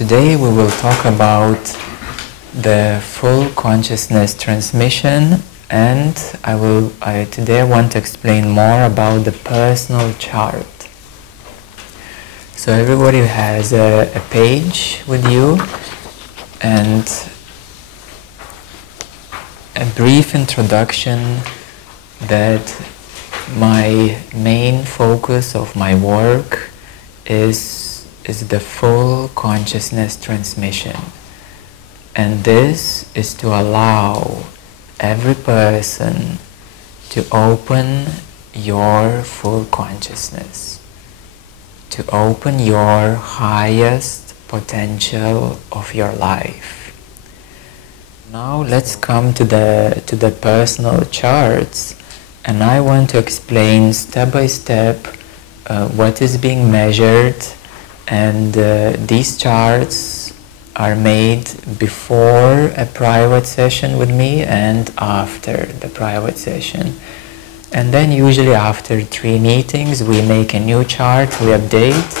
Today we will talk about the full consciousness transmission, and today I want to explain more about the personal chart. So everybody has a page with you and a brief introduction that my main focus of my work is the full consciousness transmission. And this is to allow every person to open your full consciousness, to open your highest potential of your life. Now let's come to the personal charts, and I want to explain step by step what is being measured. And these charts are made before a private session with me and after the private session. And then usually after 3 meetings we make a new chart, we update,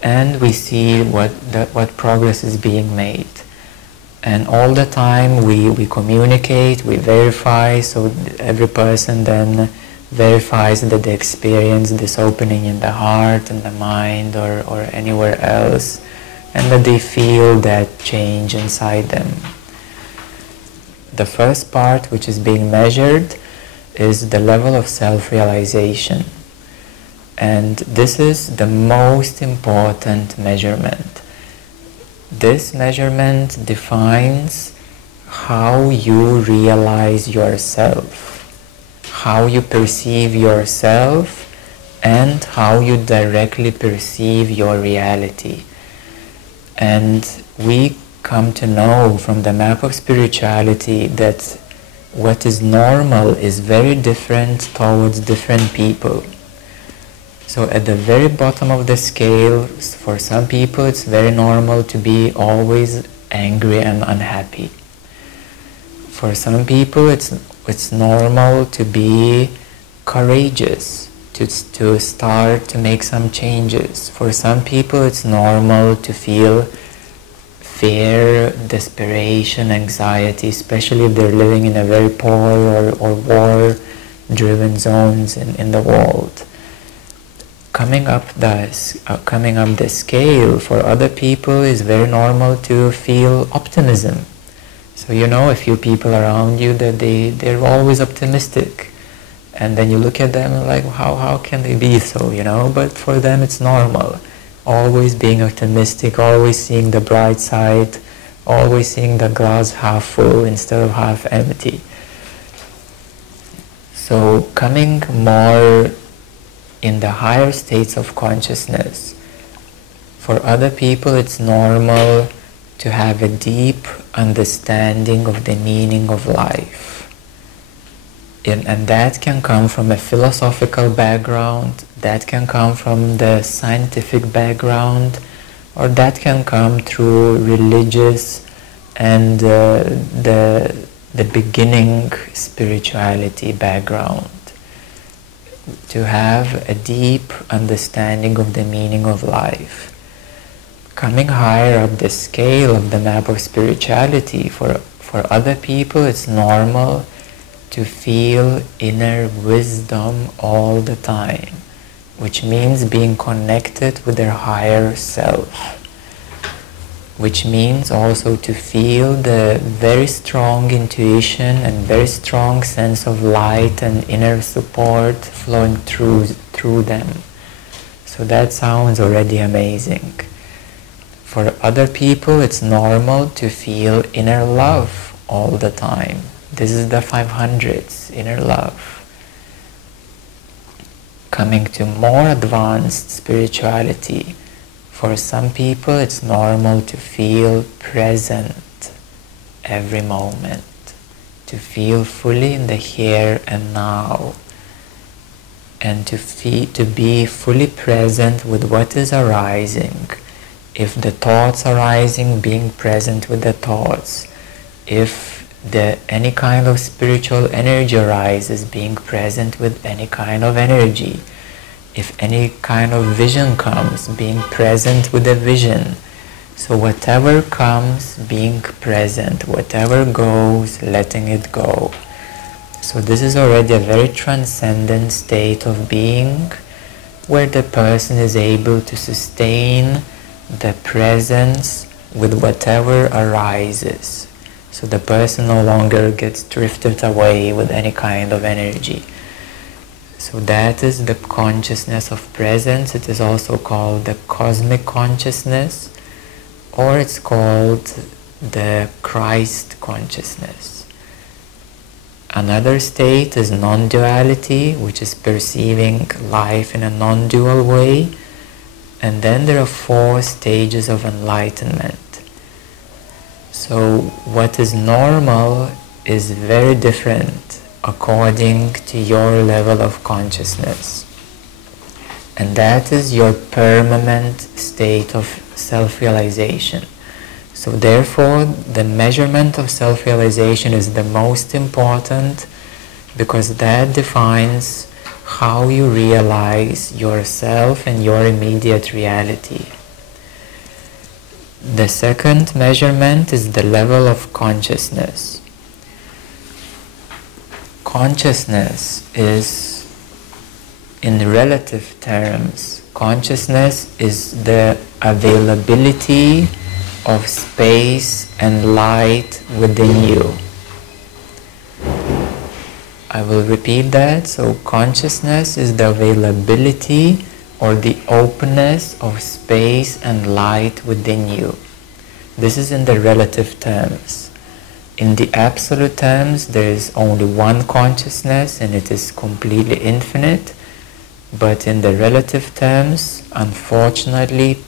and we see what progress is being made. And all the time we communicate, we verify, so every person then verifies that they experience this opening in the heart and the mind or anywhere else, and that they feel that change inside them. The first part, which is being measured, is the level of self-realization. And this is the most important measurement. This measurement defines how you realize yourself, how you perceive yourself, and how you directly perceive your reality. And we come to know from the map of spirituality that what is normal is very different towards different people. So at the very bottom of the scale, for some people it's very normal to be always angry and unhappy. For some people it's normal to be courageous, to start to make some changes. For some people it's normal to feel fear, desperation, anxiety, especially if they're living in a very poor or war-driven zones in the world. Coming up the scale for other people is very normal to feel optimism. So you know a few people around you that they're always optimistic, and then you look at them and like, how can they be so, you know? But for them it's normal, always being optimistic, always seeing the bright side, always seeing the glass half full instead of half empty. So coming more in the higher states of consciousness, for other people it's normal to have a deep understanding of the meaning of life. And that can come from a philosophical background, that can come from the scientific background, or that can come through religious and the beginning spirituality background. To have a deep understanding of the meaning of life. Coming higher up the scale of the map of spirituality, for other people it's normal to feel inner wisdom all the time, which means being connected with their higher self, which means also to feel the very strong intuition and very strong sense of light and inner support flowing through them. So that sounds already amazing. For other people it's normal to feel inner love all the time. This is the 500s, inner love. Coming to more advanced spirituality, for some people it's normal to feel present every moment, to feel fully in the here and now, and to be fully present with what is arising. If the thoughts arising, being present with the thoughts. If any kind of spiritual energy arises, being present with any kind of energy. If any kind of vision comes, being present with the vision. So whatever comes, being present, whatever goes, letting it go. So this is already a very transcendent state of being, where the person is able to sustain the presence with whatever arises. So the person no longer gets drifted away with any kind of energy. So that is the consciousness of presence. It is also called the cosmic consciousness, or it's called the Christ consciousness. Another state is non-duality, which is perceiving life in a non-dual way. And then there are 4 stages of enlightenment. So what is normal is very different according to your level of consciousness. And that is your permanent state of self-realization. So therefore, the measurement of self-realization is the most important, because that defines how you realize yourself and your immediate reality. The second measurement is the level of consciousness. Consciousness is, in relative terms, consciousness is the availability of space and light within you. I will repeat that. So consciousness is the availability or the openness of space and light within you. This is in the relative terms. In the absolute terms, there is only one consciousness and it is completely infinite. But in the relative terms, unfortunately,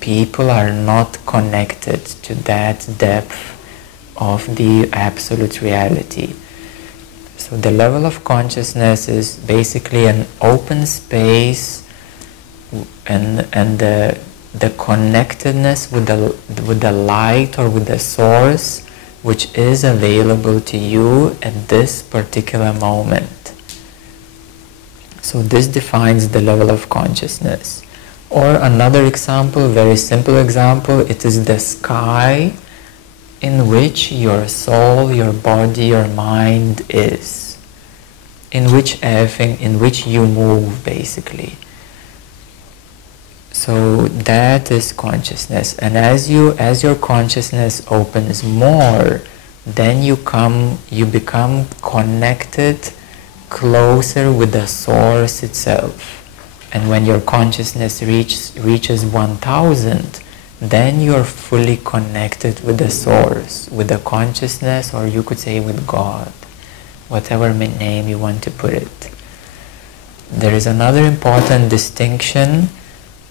people are not connected to that depth of the absolute reality. So the level of consciousness is basically an open space and the connectedness with the light or with the source, which is available to you at this particular moment. So this defines the level of consciousness. Or another example, very simple example, it is the sky in which your soul, your body, your mind is. In which everything, in which you move, basically. So that is consciousness. And as your consciousness opens more, then you become connected closer with the source itself. And when your consciousness reaches 1000, then you're fully connected with the source, with the consciousness, or you could say with God, whatever name you want to put it. There is another important distinction,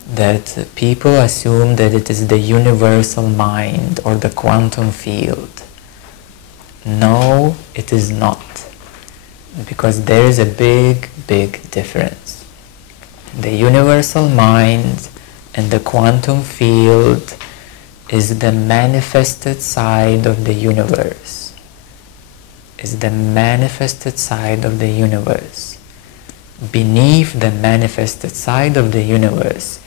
that people assume that it is the universal mind or the quantum field. No, it is not, because there is a big, big difference. The universal mind and the quantum field is the manifested side of the universe. Is the manifested side of the universe. Beneath the manifested side of the universe,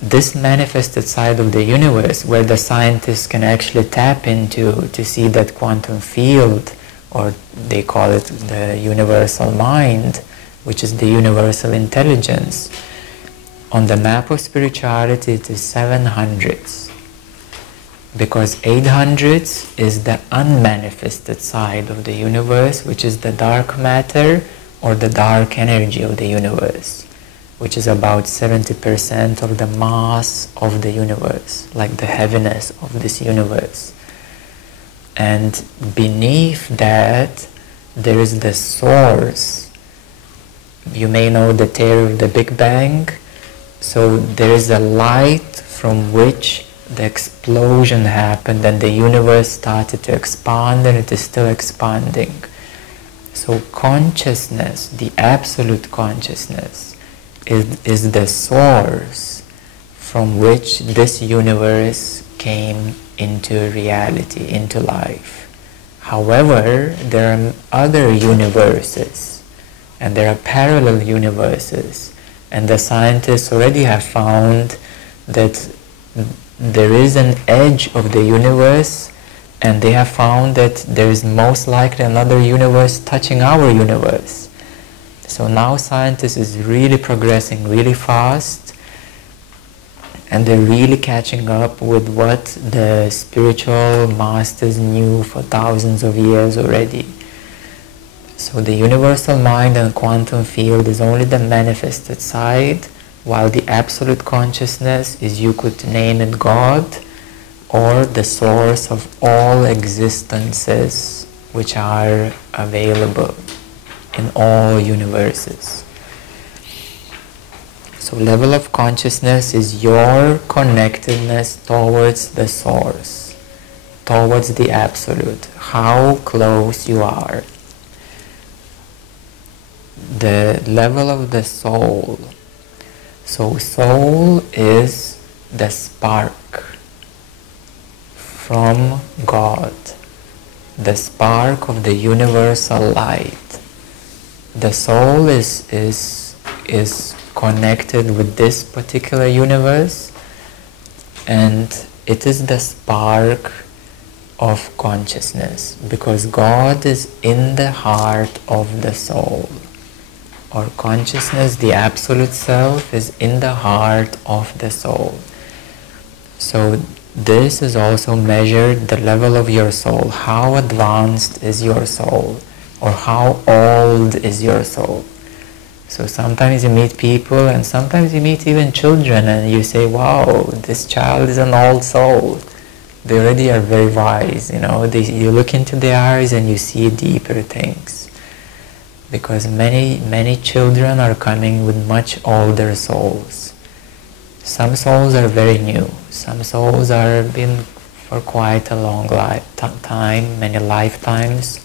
this manifested side of the universe, where the scientists can actually tap into to see that quantum field, or they call it the universal mind, which is the universal intelligence. On the map of spirituality, it is 700s, because 800s is the unmanifested side of the universe, which is the dark matter or the dark energy of the universe, which is about 70% of the mass of the universe, like the heaviness of this universe. And beneath that, there is the source. You may know the theory of the Big Bang. So there is a light from which the explosion happened and the universe started to expand, and it is still expanding. So consciousness, the absolute consciousness, is the source from which this universe came into reality, into life. However, there are other universes, and there are parallel universes, and the scientists already have found that there is an edge of the universe, and they have found that there is most likely another universe touching our universe. So now scientists is really progressing really fast, and they're really catching up with what the spiritual masters knew for thousands of years already. So the universal mind and quantum field is only the manifested side, while the absolute consciousness is, you could name it, God, or the source of all existences which are available in all universes. So level of consciousness is your connectedness towards the source, towards the absolute, how close you are. The level of the soul. So soul is the spark from God, the spark of the universal light. The soul is connected with this particular universe, and it is the spark of consciousness, because God is in the heart of the soul. Or consciousness, the absolute self, is in the heart of the soul. So this is also measured, the level of your soul. How advanced is your soul? Or how old is your soul? So sometimes you meet people, and sometimes you meet even children, and you say, wow, this child is an old soul. They already are very wise, you know. You look into their eyes and you see deeper things. Because many children are coming with much older souls. Some souls are very new. Some souls are been for quite a long time, many lifetimes.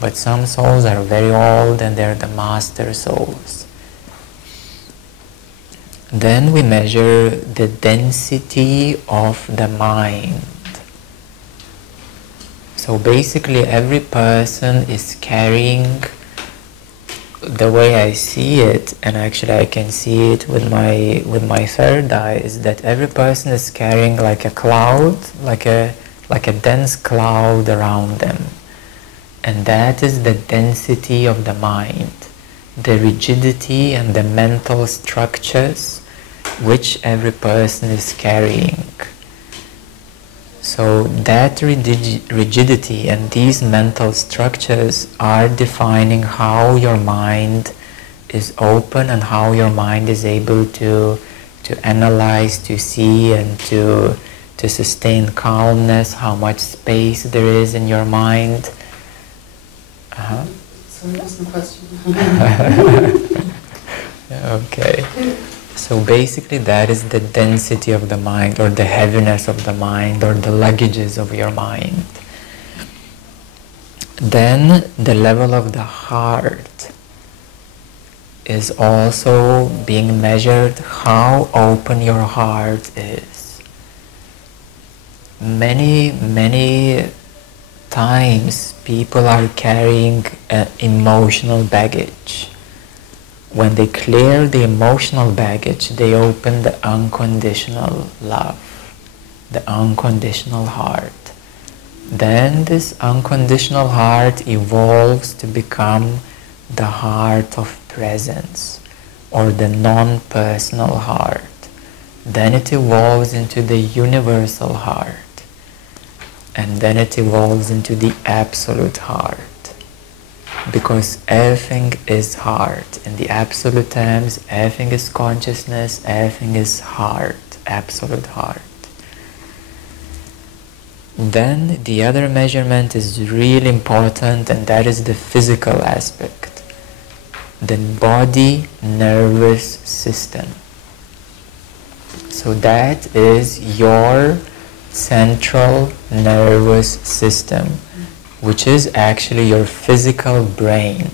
But some souls are very old, and they're the master souls. Then we measure the density of the mind. So basically every person is carrying, the way I see it, and actually I can see it with my third eye, is that every person is carrying like a cloud, like a dense cloud around them. And that is the density of the mind, the rigidity and the mental structures which every person is carrying. So that rigidity and these mental structures are defining how your mind is open and how your mind is able to analyze, to see, and to sustain calmness, how much space there is in your mind. So that's the question. Okay. So basically that is the density of the mind, or the heaviness of the mind, or the luggages of your mind. Then the level of the heart is also being measured, how open your heart is. Many times people are carrying emotional baggage. When they clear the emotional baggage, they open the unconditional love, the unconditional heart. Then this unconditional heart evolves to become the heart of presence, or the non-personal heart. Then it evolves into the universal heart, and then it evolves into the absolute heart. Because everything is heart. In the absolute terms, everything is consciousness, everything is heart, absolute heart. Then the other measurement is really important, and that is the physical aspect. The body nervous system. So that is your central nervous system, which is actually your physical brain.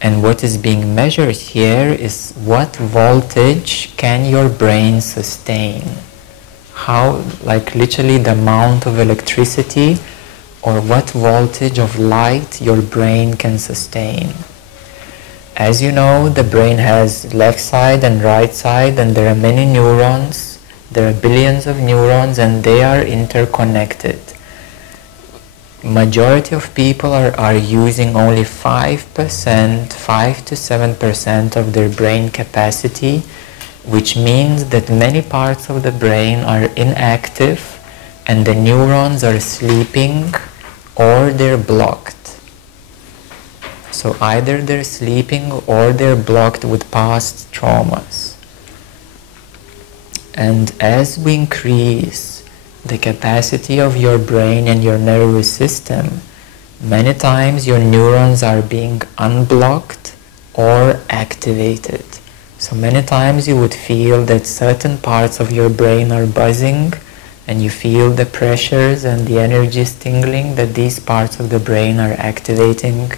And what is being measured here is what voltage can your brain sustain. How, like literally the amount of electricity, or what voltage of light your brain can sustain. As you know, the brain has left side and right side, and there are many neurons There are billions of neurons and they are interconnected. Majority of people are using only 5%, 5 to 7% of their brain capacity, which means that many parts of the brain are inactive and the neurons are sleeping or they're blocked. So either they're sleeping or they're blocked with past traumas. And as we increase the capacity of your brain and your nervous system, many times your neurons are being unblocked or activated. So many times you would feel that certain parts of your brain are buzzing and you feel the pressures and the energy tingling, that these parts of the brain are activating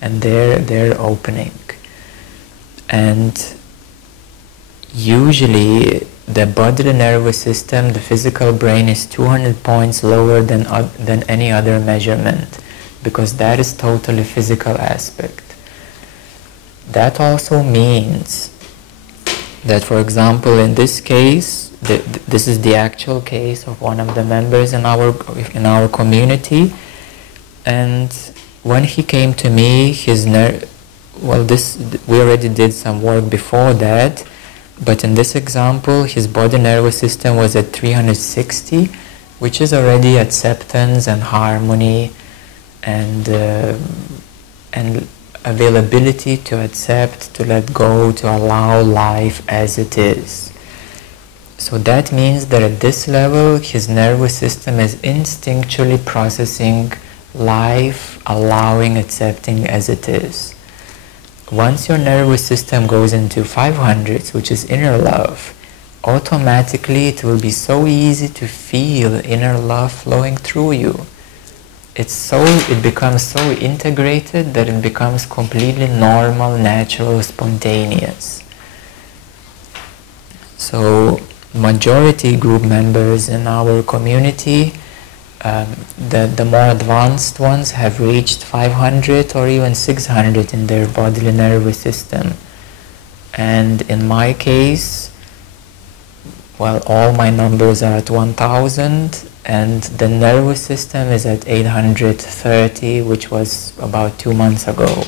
and they're opening. And usually the bodily nervous system, the physical brain, is 200 points lower than any other measurement, because that is totally physical aspect. That also means that, for example, in this case, this is the actual case of one of the members in our community, and when he came to me, we already did some work before that. But in this example, his body nervous system was at 360, which is already acceptance and harmony and availability to accept, to let go, to allow life as it is. So that means that at this level, his nervous system is instinctually processing life, allowing, accepting as it is. Once your nervous system goes into 500s, which is inner love, automatically it will be so easy to feel inner love flowing through you. It becomes so integrated that it becomes completely normal, natural, spontaneous. So majority group members in our community, the more advanced ones, have reached 500 or even 600 in their bodily nervous system. And in my case, well, all my numbers are at 1000 and the nervous system is at 830, which was about 2 months ago.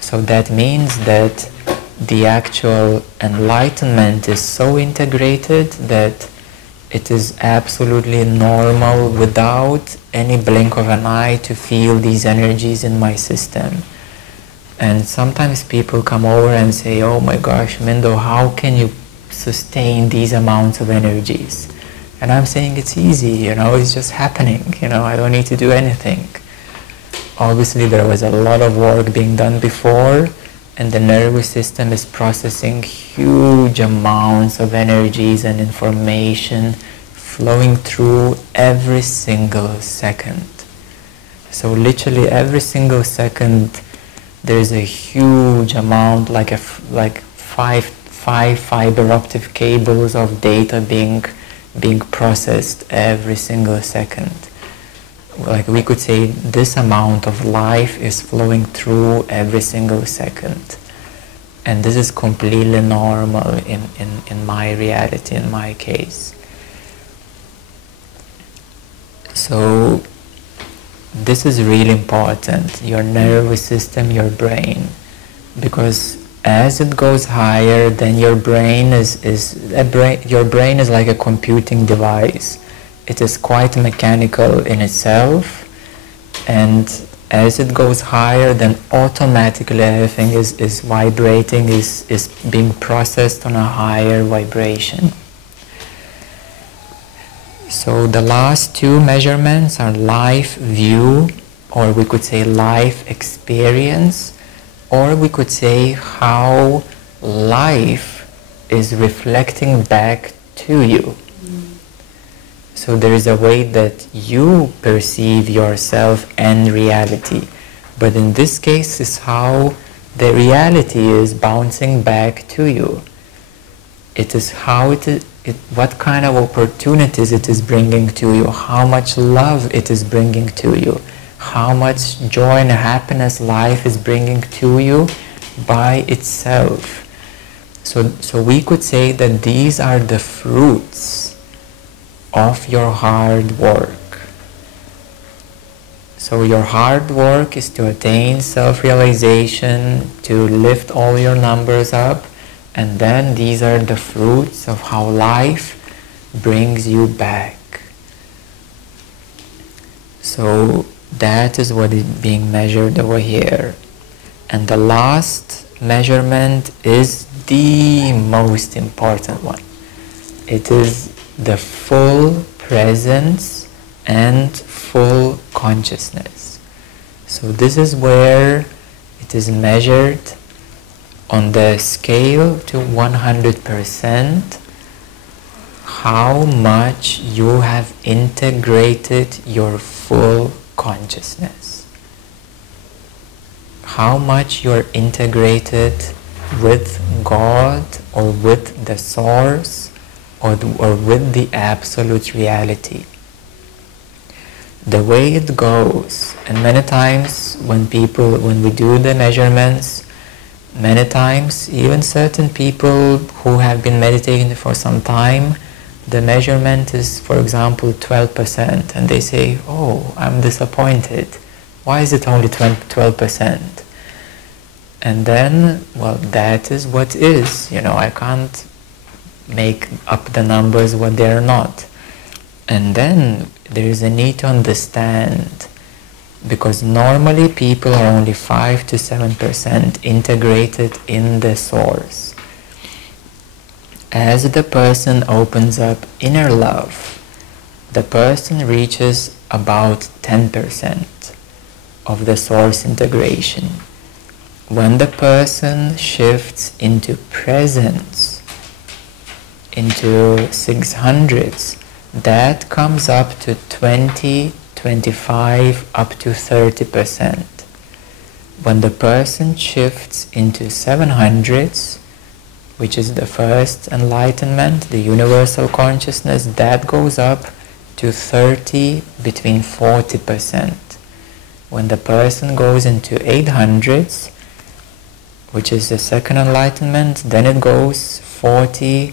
So that means that the actual enlightenment is so integrated that it is absolutely normal, without any blink of an eye, to feel these energies in my system. And sometimes people come over and say, oh my gosh, Mindo, how can you sustain these amounts of energies? And I'm saying it's easy, it's just happening, I don't need to do anything. Obviously there was a lot of work being done before, and the nervous system is processing huge amounts of energies and information flowing through every single second. So literally every single second there's a huge amount, like five fiber optic cables of data being processed every single second. Like we could say this amount of life is flowing through every single second. And this is completely normal in my reality, in my case. So this is really important, your nervous system, your brain, because as it goes higher, then your brain is like a computing device. It is quite mechanical in itself, and as it goes higher, then automatically everything is vibrating, is being processed on a higher vibration. So the last two measurements are life view, or we could say life experience, or we could say how life is reflecting back to you. So there is a way that you perceive yourself and reality, but in this case is how the reality is bouncing back to you. It is how what kind of opportunities it is bringing to you, how much love it is bringing to you, how much joy and happiness life is bringing to you by itself. So we could say that these are the fruits of your hard work. So your hard work is to attain self-realization, to lift all your numbers up, and then these are the fruits of how life brings you back. So that is what is being measured over here. And the last measurement is the most important one. It is the full presence and full consciousness. So this is where it is measured on the scale to 100%, how much you have integrated your full consciousness. How much you're integrated with God or with the source or with the absolute reality. The way it goes, and many times when we do the measurements, many times even certain people who have been meditating for some time, the measurement is, for example, 12%, and they say, oh, I'm disappointed. Why is it only 12%? And then, well, that is what is. I can't make up the numbers what they're not. And then there is a need to understand, because normally people are only 5 to 7% integrated in the source. As the person opens up inner love, the person reaches about 10% of the source integration. When the person shifts into presence, into 600s, that comes up to 20, 25, up to 30%. When the person shifts into 700s, which is the first enlightenment, the universal consciousness, that goes up to 30, between 40%. When the person goes into 800s, which is the second enlightenment, then it goes 40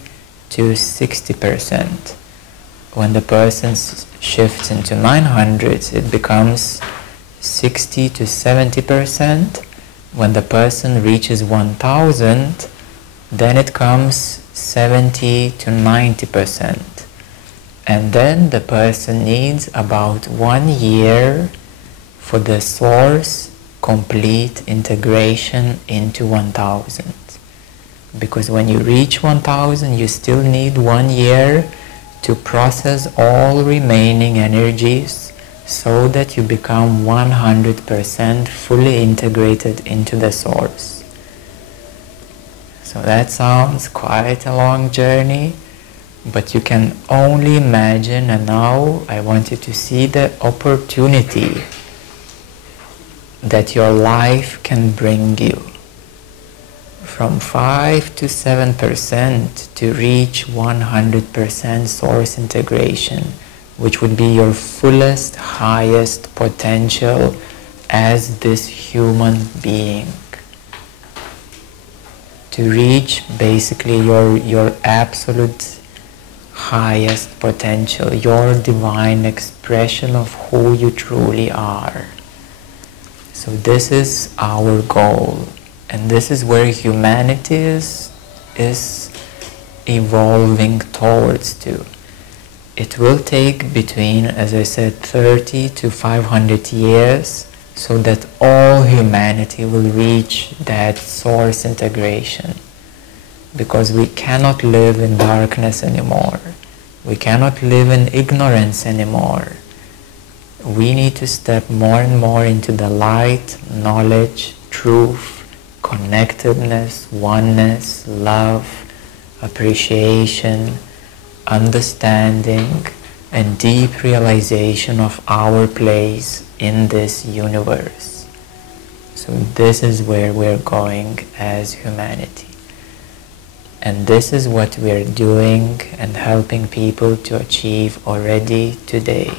to 60%. When the person shifts into 900s, it becomes 60 to 70%. When the person reaches 1000, then it comes 70 to 90%. And then the person needs about 1 year for the source complete integration into 1000. Because when you reach 1000, you still need 1 year to process all remaining energies so that you become 100% fully integrated into the source. So that sounds quite a long journey, but you can only imagine, and now I want you to see the opportunity that your life can bring you. From 5 to 7% to reach 100% source integration, which would be your fullest, highest potential as this human being. To reach basically your absolute highest potential, your divine expression of who you truly are. So this is our goal. And this is where humanity is evolving towards to. It will take between, as I said, 30 to 500 years so that all humanity will reach that source integration. Because we cannot live in darkness anymore. We cannot live in ignorance anymore. We need to step more and more into the light, knowledge, truth, connectedness, oneness, love, appreciation, understanding, and deep realization of our place in this universe. So this is where we're going as humanity. And this is what we're doing and helping people to achieve already today.